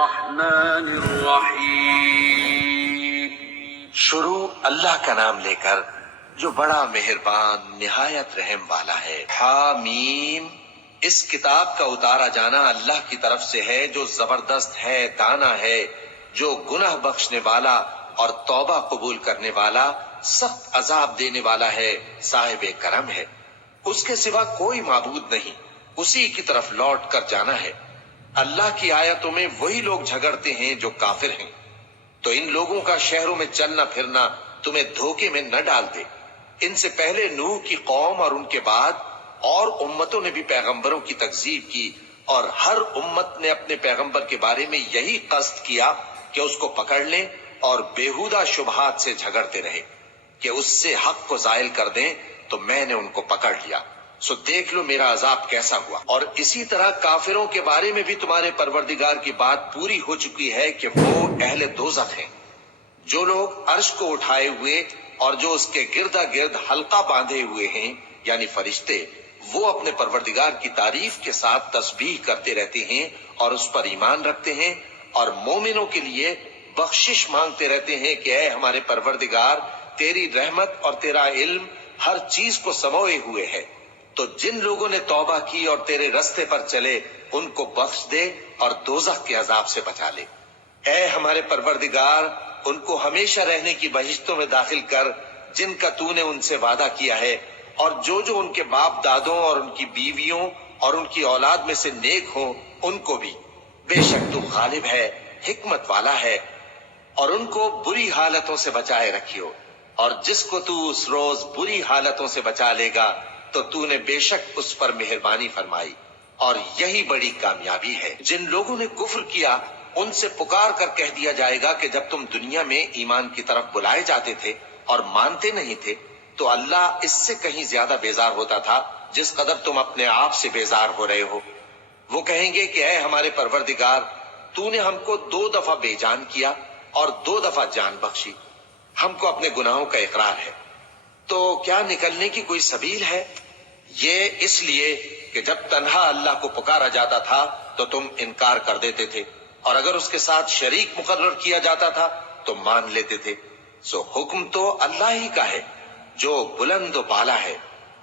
الرحمن الرحیم۔ شروع اللہ کا نام لے کر جو بڑا مہربان نہایت رحم والا ہے۔ حامیم، اس کتاب کا اتارا جانا اللہ کی طرف سے ہے جو زبردست ہے، دانا ہے، جو گناہ بخشنے والا اور توبہ قبول کرنے والا، سخت عذاب دینے والا ہے، صاحب کرم ہے۔ اس کے سوا کوئی معبود نہیں، اسی کی طرف لوٹ کر جانا ہے۔ اللہ کی آیتوں میں وہی لوگ جھگڑتے ہیں جو کافر ہیں، تو ان لوگوں کا شہروں میں چلنا پھرنا تمہیں دھوکے میں نہ ڈال دے۔ ان سے پہلے نوح کی قوم اور ان کے بعد اور امتوں نے بھی پیغمبروں کی تکذیب کی، اور ہر امت نے اپنے پیغمبر کے بارے میں یہی قصد کیا کہ اس کو پکڑ لیں اور بیہودہ شبہات سے جھگڑتے رہے کہ اس سے حق کو زائل کر دیں، تو میں نے ان کو پکڑ لیا، سو دیکھ لو میرا عذاب کیسا ہوا۔ اور اسی طرح کافروں کے بارے میں بھی تمہارے پروردگار کی بات پوری ہو چکی ہے کہ وہ اہل دوزخ ہیں۔ جو لوگ عرش کو اٹھائے ہوئے اور جو اس کے گردا گرد حلقہ باندھے ہوئے ہیں یعنی فرشتے، وہ اپنے پروردگار کی تعریف کے ساتھ تسبیح کرتے رہتے ہیں اور اس پر ایمان رکھتے ہیں، اور مومنوں کے لیے بخشش مانگتے رہتے ہیں کہ اے ہمارے پروردگار، تیری رحمت اور تیرا علم ہر چیز کو سموئے ہوئے ہے، تو جن لوگوں نے توبہ کی اور تیرے رستے پر چلے ان کو بخش دے اور دوزخ کے عذاب سے بچا لے۔ اے ہمارے پروردگار، ان کو ہمیشہ رہنے کی بہشتوں میں داخل کر جن کا تو نے ان سے وعدہ کیا ہے، اور جو ان کے باپ دادوں اور ان کی بیویوں اور ان کی اولاد میں سے نیک ہوں ان کو بھی۔ بے شک تو غالب ہے، حکمت والا ہے۔ اور ان کو بری حالتوں سے بچائے رکھیو، اور جس کو تو اس روز بری حالتوں سے بچا لے گا تو تو نے بے شک اس پر مہربانی فرمائی، اور یہی بڑی کامیابی ہے۔ جن لوگوں نے کفر کیا ان سے پکار کر کہہ دیا جائے گا کہ جب تم دنیا میں ایمان کی طرف بلائے جاتے تھے اور مانتے نہیں تھے تو اللہ اس سے کہیں زیادہ بیزار ہوتا تھا جس قدر تم اپنے آپ سے بیزار ہو رہے ہو۔ وہ کہیں گے کہ اے ہمارے پروردگار، تو نے ہم کو 2 دفعہ بے جان کیا اور 2 دفعہ جان بخشی، ہم کو اپنے گناہوں کا اقرار ہے، تو کیا نکلنے کی کوئی سبیل ہے؟ یہ اس لیے کہ جب تنہا اللہ کو پکارا جاتا تھا تو تم انکار کر دیتے تھے، اور اگر اس کے ساتھ شریک مقرر کیا جاتا تھا تو مان لیتے تھے۔ سو حکم تو اللہ ہی کا ہے جو بلند و بالا ہے،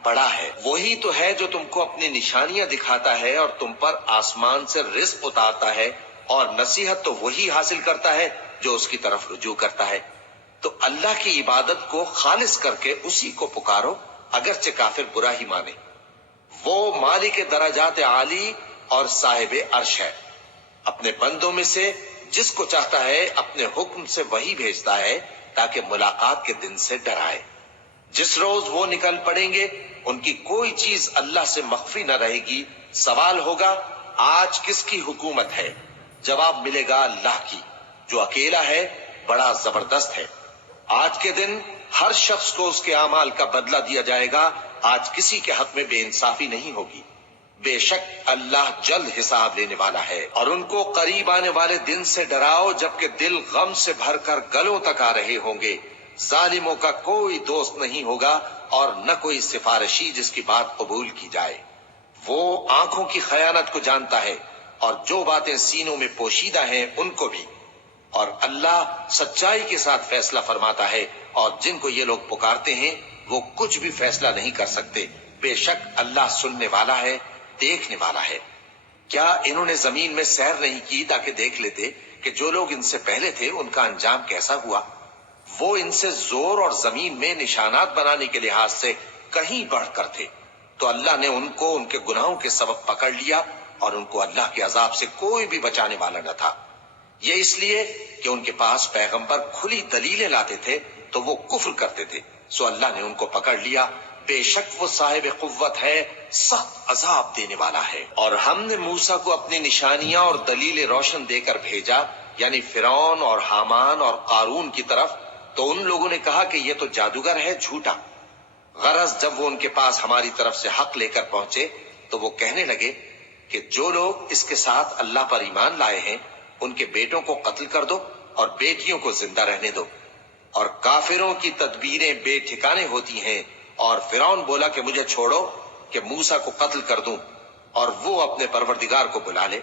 بڑا ہے۔ وہی تو ہے جو تم کو اپنی نشانیاں دکھاتا ہے اور تم پر آسمان سے رزق اتارتا ہے، اور نصیحت تو وہی حاصل کرتا ہے جو اس کی طرف رجوع کرتا ہے۔ تو اللہ کی عبادت کو خالص کر کے اسی کو پکارو، اگرچہ کافر برا ہی مانے۔ وہ مالک درجات عالی اور صاحب عرش ہے، اپنے بندوں میں سے جس کو چاہتا ہے اپنے حکم سے وہی بھیجتا ہے تاکہ ملاقات کے دن سے ڈرائے۔ جس روز وہ نکل پڑیں گے ان کی کوئی چیز اللہ سے مخفی نہ رہے گی۔ سوال ہوگا آج کس کی حکومت ہے؟ جواب ملے گا اللہ کی، جو اکیلا ہے، بڑا زبردست ہے۔ آج کے دن ہر شخص کو اس کے اعمال کا بدلہ دیا جائے گا، آج کسی کے حق میں بے انصافی نہیں ہوگی۔ بے شک اللہ جلد حساب لینے والا ہے۔ اور ان کو قریب آنے والے دن سے ڈراؤ جبکہ دل غم سے بھر کر گلوں تک آ رہے ہوں گے۔ ظالموں کا کوئی دوست نہیں ہوگا اور نہ کوئی سفارشی جس کی بات قبول کی جائے۔ وہ آنکھوں کی خیانت کو جانتا ہے اور جو باتیں سینوں میں پوشیدہ ہیں ان کو بھی، اور اللہ سچائی کے ساتھ فیصلہ فرماتا ہے، اور جن کو یہ لوگ پکارتے ہیں وہ کچھ بھی فیصلہ نہیں کر سکتے۔ بے شک اللہ سننے والا ہے، دیکھنے والا ہے۔ کیا انہوں نے زمین میں سیر نہیں کی تاکہ دیکھ لیتے کہ جو لوگ ان سے پہلے تھے ان کا انجام کیسا ہوا؟ وہ ان سے زور اور زمین میں نشانات بنانے کے لحاظ سے کہیں بڑھ کر تھے، تو اللہ نے ان کو ان کے گناہوں کے سبب پکڑ لیا، اور ان کو اللہ کے عذاب سے کوئی بھی بچانے والا نہ تھا۔ یہ اس لیے کہ ان کے پاس پیغمبر کھلی دلیلیں لاتے تھے تو وہ کفر کرتے تھے، سو اللہ نے ان کو پکڑ لیا۔ بے شک وہ صاحب قوت ہے، سخت عذاب دینے والا ہے۔ اور ہم نے موسیٰ کو اپنی نشانیاں اور دلیل روشن دے کر بھیجا، یعنی فرعون اور حامان اور قارون کی طرف، تو ان لوگوں نے کہا کہ یہ تو جادوگر ہے، جھوٹا۔ غرض جب وہ ان کے پاس ہماری طرف سے حق لے کر پہنچے تو وہ کہنے لگے کہ جو لوگ اس کے ساتھ اللہ پر ایمان لائے ہیں ان کے بیٹوں کو قتل کر دو اور بیٹیوں کو زندہ رہنے دو۔ اور کافروں کی تدبیریں بے ٹھکانے ہوتی ہیں، اور فرعون بولا کہ مجھے چھوڑو کہ موسیٰ کو قتل کر دوں اور وہ اپنے پروردگار کو بلا لے۔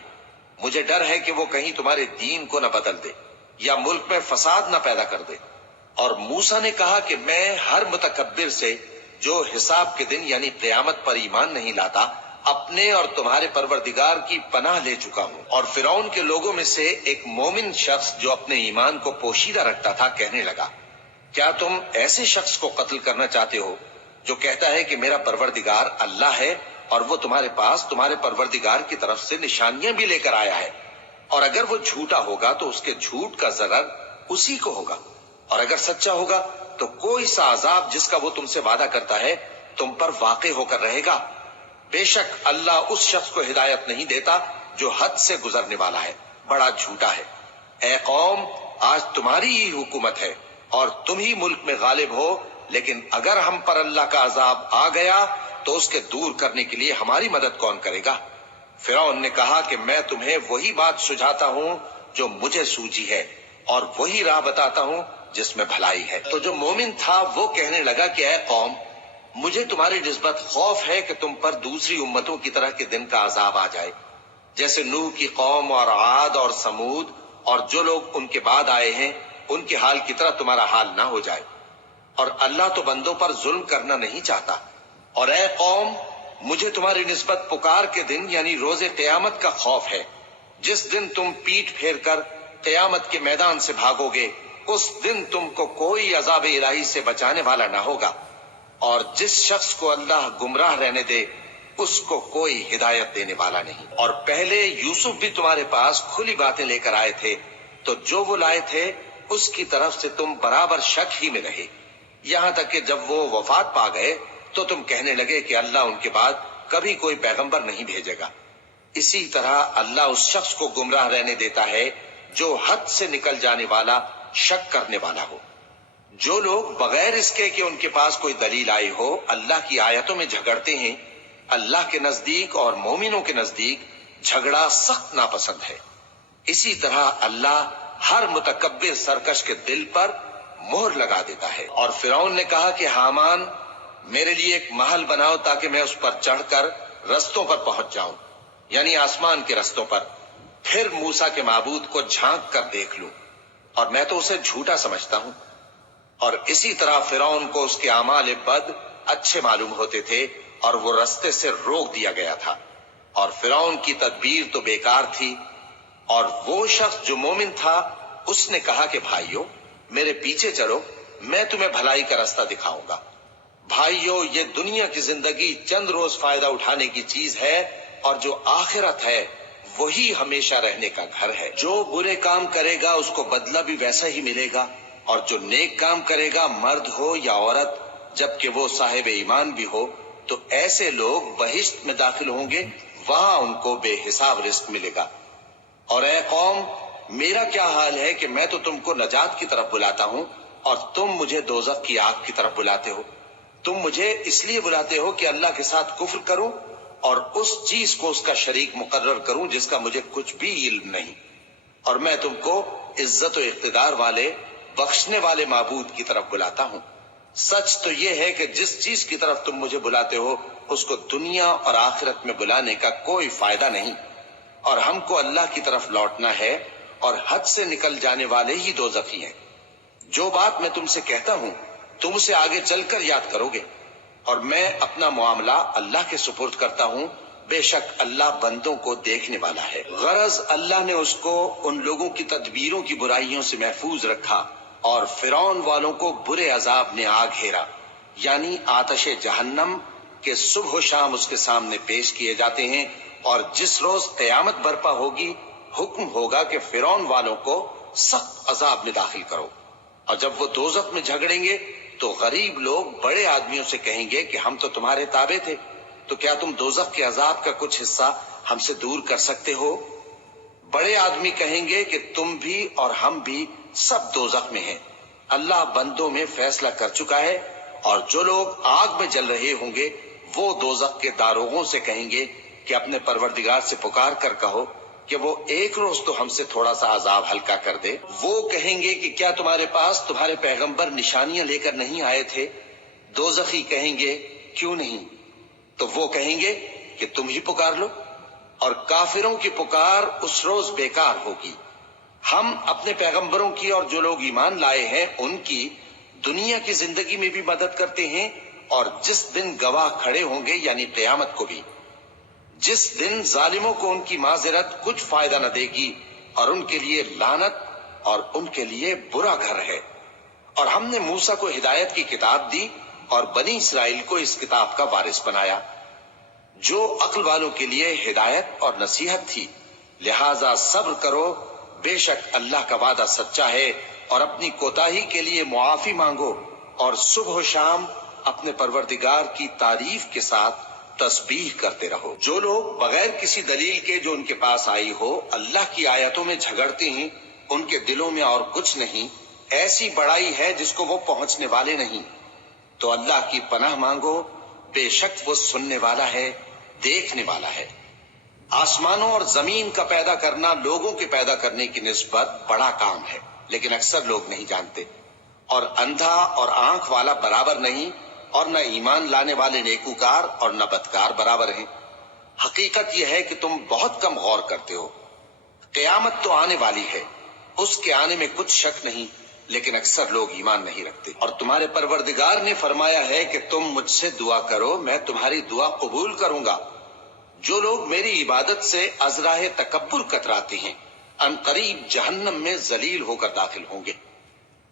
مجھے ڈر ہے کہ وہ کہیں تمہارے دین کو نہ بدل دے یا ملک میں فساد نہ پیدا کر دے۔ اور موسیٰ نے کہا کہ میں ہر متکبر سے جو حساب کے دن یعنی قیامت پر ایمان نہیں لاتا اپنے اور تمہارے پروردگار کی پناہ لے چکا ہوں۔ اور فرعون کے لوگوں میں سے ایک مومن شخص جو اپنے ایمان کو پوشیدہ رکھتا تھا کہنے لگا، کیا تم ایسے شخص کو قتل کرنا چاہتے ہو جو کہتا ہے کہ میرا پروردگار اللہ ہے اور وہ تمہارے پاس تمہارے پروردگار کی طرف سے نشانیاں بھی لے کر آیا ہے؟ اور اگر وہ جھوٹا ہوگا تو اس کے جھوٹ کا ضرر اسی کو ہوگا، اور اگر سچا ہوگا تو کوئی سا عذاب جس کا وہ تم سے وعدہ کرتا ہے تم پر واقع ہو کر رہے گا۔ بے شک اللہ اس شخص کو ہدایت نہیں دیتا جو حد سے گزرنے والا ہے، بڑا جھوٹا ہے۔ اے قوم، آج تمہاری ہی حکومت ہے اور تم ہی ملک میں غالب ہو، لیکن اگر ہم پر اللہ کا عذاب آ گیا تو اس کے دور کرنے کے لیے ہماری مدد کون کرے گا؟ فرعون نے کہا کہ میں تمہیں وہی بات سجھاتا ہوں جو مجھے سوجی ہے اور وہی راہ بتاتا ہوں جس میں بھلائی ہے۔ تو جو مومن تھا وہ کہنے لگا کہ اے قوم، مجھے تمہاری نسبت خوف ہے کہ تم پر دوسری امتوں کی طرح کے دن کا عذاب آ جائے، جیسے نوح کی قوم اور عاد اور سمود اور جو لوگ ان کے بعد آئے ہیں ان کے حال کی طرح تمہارا حال نہ ہو جائے۔ اور اللہ تو بندوں پر ظلم کرنا نہیں چاہتا۔ اور اے قوم، مجھے تمہاری نسبت پکار کے دن یعنی روز قیامت کا خوف ہے، جس دن تم پیٹ پھیر کر قیامت کے میدان سے بھاگو گے، اس دن تم کو کوئی عذاب الہی سے بچانے والا نہ ہوگا، اور جس شخص کو اللہ گمراہ رہنے دے اس کو کوئی ہدایت دینے والا نہیں۔ اور پہلے یوسف بھی تمہارے پاس کھلی باتیں لے کر آئے تھے، تو جو وہ لائے تھے اس کی طرف سے تم برابر شک ہی میں رہے، یہاں تک کہ جب وہ وفات پا گئے تو تم کہنے لگے کہ اللہ ان کے بعد کبھی کوئی پیغمبر نہیں بھیجے گا۔ اسی طرح اللہ اس شخص کو گمراہ رہنے دیتا ہے جو حد سے نکل جانے والا، شک کرنے والا ہو۔ جو لوگ بغیر اس کے کہ ان کے پاس کوئی دلیل آئی ہو اللہ کی آیتوں میں جھگڑتے ہیں، اللہ کے نزدیک اور مومنوں کے نزدیک جھگڑا سخت ناپسند ہے۔ اسی طرح اللہ ہر متکبر سرکش کے دل پر مہر لگا دیتا ہے۔ اور فرعون نے کہا کہ حامان، میرے لیے ایک محل بناؤ تاکہ میں اس پر چڑھ کر رستوں پر پہنچ جاؤں، یعنی آسمان کے رستوں پر، پھر موسیٰ کے معبود کو جھانک کر دیکھ لوں، اور میں تو اسے جھوٹا سمجھتا ہوں۔ اور اسی طرح فرعون کو اس کے اعمال بد اچھے معلوم ہوتے تھے اور وہ رستے سے روک دیا گیا تھا، اور فرعون کی تدبیر تو بیکار تھی۔ اور وہ شخص جو مومن تھا اس نے کہا کہ بھائیو، میرے پیچھے چلو، میں تمہیں بھلائی کا راستہ دکھاؤں گا۔ بھائیو، یہ دنیا کی زندگی چند روز فائدہ اٹھانے کی چیز ہے، اور جو آخرت ہے وہی ہمیشہ رہنے کا گھر ہے۔ جو برے کام کرے گا اس کو بدلہ بھی ویسا ہی ملے گا، اور جو نیک کام کرے گا، مرد ہو یا عورت، جبکہ وہ صاحب ایمان بھی ہو، تو ایسے لوگ بہشت میں داخل ہوں گے، وہاں ان کو بے حساب رزق ملے گا۔ اور اے قوم، میرا کیا حال ہے کہ میں تو تم کو نجات کی طرف بلاتا ہوں اور تم مجھے دوزخ کی آگ کی طرف بلاتے ہو۔ تم مجھے اس لیے بلاتے ہو کہ اللہ کے ساتھ کفر کروں اور اس چیز کو اس کا شریک مقرر کروں جس کا مجھے کچھ بھی علم نہیں، اور میں تم کو عزت و اقتدار والے، بخشنے والے معبود کی طرف بلاتا ہوں۔ سچ تو یہ ہے کہ جس چیز کی طرف تم مجھے بلاتے ہو اس کو دنیا اور آخرت میں بلانے کا کوئی فائدہ نہیں، اور ہم کو اللہ کی طرف لوٹنا ہے، اور حد سے نکل جانے والے ہی دوزخی ہیں۔ جو بات میں تم سے کہتا ہوں تم اسے آگے چل کر یاد کرو گے، اور میں اپنا معاملہ اللہ کے سپرد کرتا ہوں، بے شک اللہ بندوں کو دیکھنے والا ہے۔ غرض اللہ نے اس کو ان لوگوں کی تدبیروں کی برائیوں سے محفوظ رکھا، اور فرعون والوں کو برے عذاب نے آ گھیرا، یعنی آتش جہنم کے صبح و شام اس کے سامنے پیش کیے جاتے ہیں، اور جس روز قیامت برپا ہوگی حکم ہوگا کہ فرعون والوں کو سخت عذاب میں داخل کرو۔ اور جب وہ دوزخ میں جھگڑیں گے تو غریب لوگ بڑے آدمیوں سے کہیں گے کہ ہم تو تمہارے تابع تھے، تو کیا تم دوزخ کے عذاب کا کچھ حصہ ہم سے دور کر سکتے ہو؟ بڑے آدمی کہیں گے کہ تم بھی اور ہم بھی سب دوزخ میں ہیں، اللہ بندوں میں فیصلہ کر چکا ہے۔ اور جو لوگ آگ میں جل رہے ہوں گے وہ دوزخ کے داروغوں سے کہیں گے کہ اپنے پروردگار سے پکار کر کہو کہ وہ ایک روز تو ہم سے تھوڑا سا عذاب ہلکا کر دے۔ وہ کہیں گے کہ کیا تمہارے پاس تمہارے پیغمبر نشانیاں لے کر نہیں آئے تھے؟ دوزخی کہیں گے کیوں نہیں؟ تو وہ کہیں گے کہ تم ہی پکار لو۔ اور کافروں کی پکار اس روز بیکار ہوگی۔ ہم اپنے پیغمبروں کی اور جو لوگ ایمان لائے ہیں ان کی دنیا کی زندگی میں بھی مدد کرتے ہیں، اور جس دن گواہ کھڑے ہوں گے یعنی قیامت کو بھی، جس دن ظالموں کو ان کی معذرت کچھ فائدہ نہ دے گی، اور ان کے لیے لعنت اور ان کے لیے برا گھر ہے۔ اور ہم نے موسیٰ کو ہدایت کی کتاب دی اور بنی اسرائیل کو اس کتاب کا وارث بنایا، جو عقل والوں کے لیے ہدایت اور نصیحت تھی۔ لہذا صبر کرو، بے شک اللہ کا وعدہ سچا ہے، اور اپنی کوتاہی کے لیے معافی مانگو، اور صبح و شام اپنے پروردگار کی تعریف کے ساتھ تسبیح کرتے رہو۔ جو لوگ بغیر کسی دلیل کے جو ان کے پاس آئی ہو اللہ کی آیتوں میں جھگڑتے ہیں، ان کے دلوں میں اور کچھ نہیں، ایسی بڑائی ہے جس کو وہ پہنچنے والے نہیں۔ تو اللہ کی پناہ مانگو، بے شک وہ سننے والا ہے، دیکھنے والا ہے۔ آسمانوں اور زمین کا پیدا کرنا لوگوں کے پیدا کرنے کی نسبت بڑا کام ہے، لیکن اکثر لوگ نہیں جانتے۔ اور اندھا اور آنکھ والا برابر نہیں، اور نہ ایمان لانے والے نیکوکار اور نہ بدکار برابر ہیں۔ حقیقت یہ ہے کہ تم بہت کم غور کرتے ہو۔ قیامت تو آنے والی ہے، اس کے آنے میں کچھ شک نہیں، لیکن اکثر لوگ ایمان نہیں رکھتے۔ اور تمہارے پروردگار نے فرمایا ہے کہ تم مجھ سے دعا کرو، میں تمہاری دعا قبول کروں گا۔ جو لوگ میری عبادت سے ازراہ تکبر کتراتے ہیں، ان قریب جہنم میں ذلیل ہو کر داخل ہوں گے۔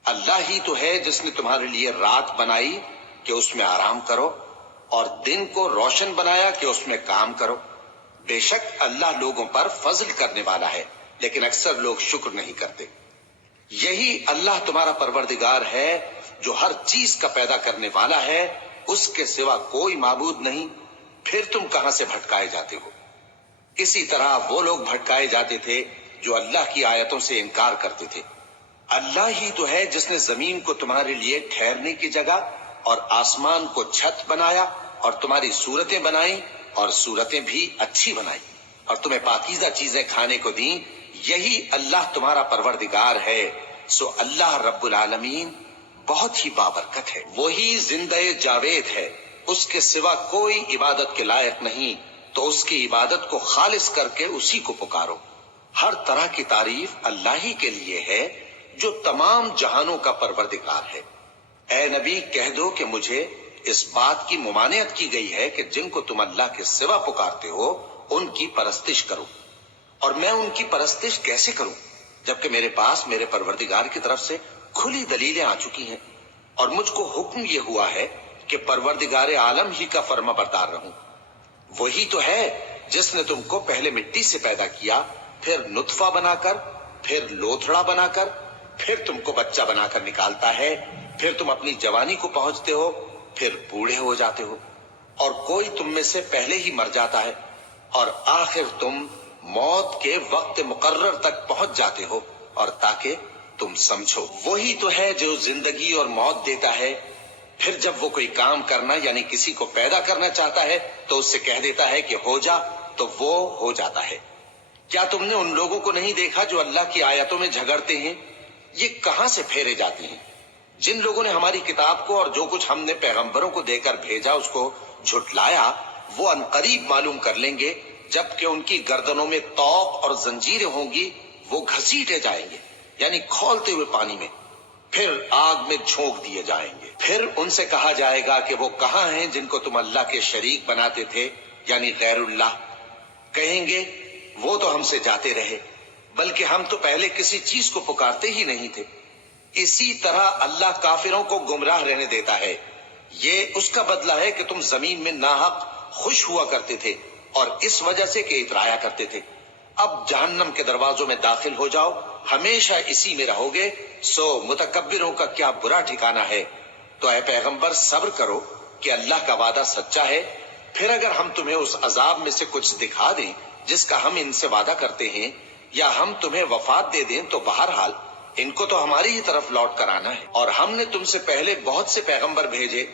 اللہ ہی تو ہے جس نے تمہارے لیے رات بنائی کہ اس میں آرام کرو، اور دن کو روشن بنایا کہ اس میں کام کرو۔ بے شک اللہ لوگوں پر فضل کرنے والا ہے، لیکن اکثر لوگ شکر نہیں کرتے۔ یہی اللہ تمہارا پروردگار ہے جو ہر چیز کا پیدا کرنے والا ہے، اس کے سوا کوئی معبود نہیں، پھر تم کہاں سے بھٹکائے جاتے ہو؟ اسی طرح وہ لوگ بھٹکائے جاتے تھے جو اللہ کی آیتوں سے انکار کرتے تھے۔ اللہ ہی تو ہے جس نے زمین کو تمہارے لیے ٹھہرنے کی جگہ اور آسمان کو چھت بنایا، اور تمہاری صورتیں بنائیں اور صورتیں بھی اچھی بنائیں، اور تمہیں پاکیزہ چیزیں کھانے کو دیں۔ یہی اللہ تمہارا پروردگار ہے، سو اللہ رب العالمین بہت ہی بابرکت ہے۔ وہی زندہ جاوید ہے، اس کے سوا کوئی عبادت کے لائق نہیں، تو اس کی عبادت کو خالص کر کے اسی کو پکارو۔ ہر طرح کی تعریف اللہ ہی کے لیے ہے جو تمام جہانوں کا پروردگار ہے۔ اے نبی کہہ دو کہ مجھے اس بات کی ممانعت کی گئی ہے کہ جن کو تم اللہ کے سوا پکارتے ہو ان کی پرستش کرو، اور میں ان کی پرستش کیسے کروں جبکہ میرے پاس میرے پروردگار کی طرف سے کھلی دلیلیں آ چکی ہیں، اور مجھ کو حکم یہ ہوا ہے کہ پروردگار عالم ہی کا فرما بردار رہوں۔ وہی تو ہے جس نے تم کو پہلے مٹی سے پیدا کیا، پھر نطفہ بنا کر، پھر لوتھڑا بنا کر، پھر تم کو بچہ بنا کر نکالتا ہے، پھر تم اپنی جوانی کو پہنچتے ہو، پھر بوڑھے ہو جاتے ہو، اور کوئی تم میں سے پہلے ہی مر جاتا ہے، اور آخر تم موت کے وقت مقرر تک پہنچ جاتے ہو، اور تاکہ تم سمجھو۔ وہی تو ہے جو زندگی اور موت دیتا ہے، پھر جب وہ کوئی کام کرنا یعنی کسی کو پیدا کرنا چاہتا ہے تو اس سے کہہ دیتا ہے کہ ہو جا، تو وہ ہو جاتا ہے۔ کیا تم نے ان لوگوں کو نہیں دیکھا جو اللہ کی آیتوں میں جھگڑتے ہیں؟ یہ کہاں سے پھیرے جاتے ہیں؟ جن لوگوں نے ہماری کتاب کو اور جو کچھ ہم نے پیغمبروں کو دے کر بھیجا اس کو جھٹلایا، وہ عنقریب معلوم کر لیں گے جبکہ ان کی گردنوں میں طوق اور زنجیریں ہوں گی، وہ گھسیٹے جائیں گے یعنی کھولتے ہوئے پانی میں، پھر آگ میں جھونک دیے جائیں گے۔ پھر ان سے کہا جائے گا کہ وہ کہاں ہیں جن کو تم اللہ کے شریک بناتے تھے یعنی غیر اللہ؟ کہیں گے وہ تو ہم سے جاتے رہے، بلکہ ہم تو پہلے کسی چیز کو پکارتے ہی نہیں تھے۔ اسی طرح اللہ کافروں کو گمراہ رہنے دیتا ہے۔ یہ اس کا بدلہ ہے کہ تم زمین میں ناحق خوش ہوا کرتے تھے اور اس وجہ سے کہ اترایا کرتے تھے۔ اب جہنم کے دروازوں میں داخل ہو جاؤ، ہمیشہ اسی میں رہو گے، سو متکبروں کا کیا برا ٹھکانہ ہے۔ تو اے پیغمبر صبر کرو کہ اللہ کا وعدہ سچا ہے، پھر اگر ہم تمہیں اس عذاب میں سے کچھ دکھا دیں جس کا ہم ان سے وعدہ کرتے ہیں، یا ہم تمہیں وفات دے دیں، تو بہرحال ان کو تو ہماری ہی طرف لوٹ کر آنا ہے۔ اور ہم نے تم سے پہلے بہت سے پیغمبر بھیجے،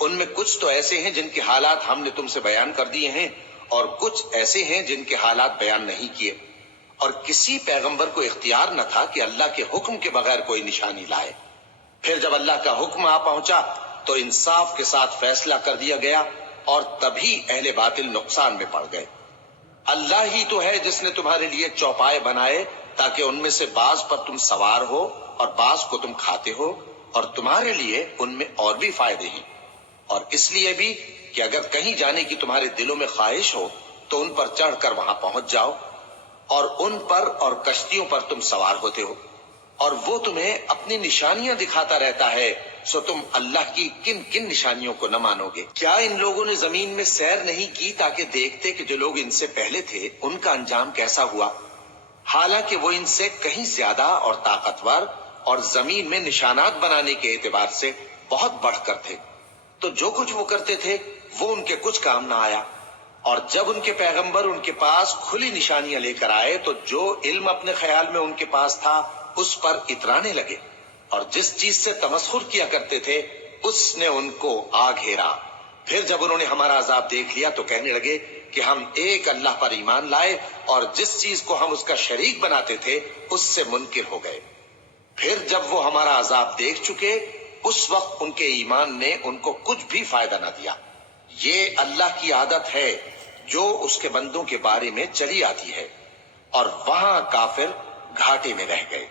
ان میں کچھ تو ایسے ہیں جن کے حالات ہم نے تم سے بیان کر دیے ہیں، اور کچھ ایسے ہیں جن کے حالات بیان نہیں کیے۔ اور کسی پیغمبر کو اختیار نہ تھا کہ اللہ کے حکم کے بغیر کوئی نشانی لائے۔ پھر جب اللہ کا حکم آ پہنچا تو انصاف کے ساتھ فیصلہ کر دیا گیا، اور تبھی اہل باطل نقصان میں پڑ گئے۔ اللہ ہی تو ہے جس نے تمہارے لیے چوپائے بنائے تاکہ ان میں سے بعض پر تم سوار ہو اور بعض کو تم کھاتے ہو، اور تمہارے لیے ان میں اور بھی فائدے ہیں، اور اس لیے بھی کہ اگر کہیں جانے کی تمہارے دلوں میں خواہش ہو تو ان پر چڑھ کر وہاں پہنچ جاؤ، اور ان پر اور کشتیوں پر تم سوار ہوتے ہو، اور وہ تمہیں اپنی نشانیاں دکھاتا رہتا ہے، سو تم اللہ کی کن کن نشانیوں کو نہ مانو گے؟ کیا ان لوگوں نے زمین میں سیر نہیں کی تاکہ دیکھتے کہ جو لوگ ان سے پہلے تھے ان کا انجام کیسا ہوا؟ حالانکہ وہ ان سے کہیں زیادہ اور طاقتور اور زمین میں نشانات بنانے کے اعتبار سے بہت بڑھ کر تھے، تو جو کچھ وہ کرتے تھے وہ ان کے کچھ کام نہ آیا۔ اور جب ان کے پیغمبر ان کے پاس کھلی نشانیاں لے کر آئے تو جو علم اپنے خیال میں ان کے پاس تھا اس پر اترانے لگے، اور جس چیز سے تمسخر کیا کرتے تھے اس نے ان کو آ گھیرا۔ پھر جب انہوں نے ہمارا عذاب دیکھ لیا تو کہنے لگے کہ ہم ایک اللہ پر ایمان لائے، اور جس چیز کو ہم اس کا شریک بناتے تھے اس سے منکر ہو گئے۔ پھر جب وہ ہمارا عذاب دیکھ چکے اس وقت ان کے ایمان نے ان کو کچھ بھی فائدہ نہ دیا۔ یہ اللہ کی عادت ہے جو اس کے بندوں کے بارے میں چلی آتی ہے، اور وہاں کافر گھاٹے میں رہ گئے۔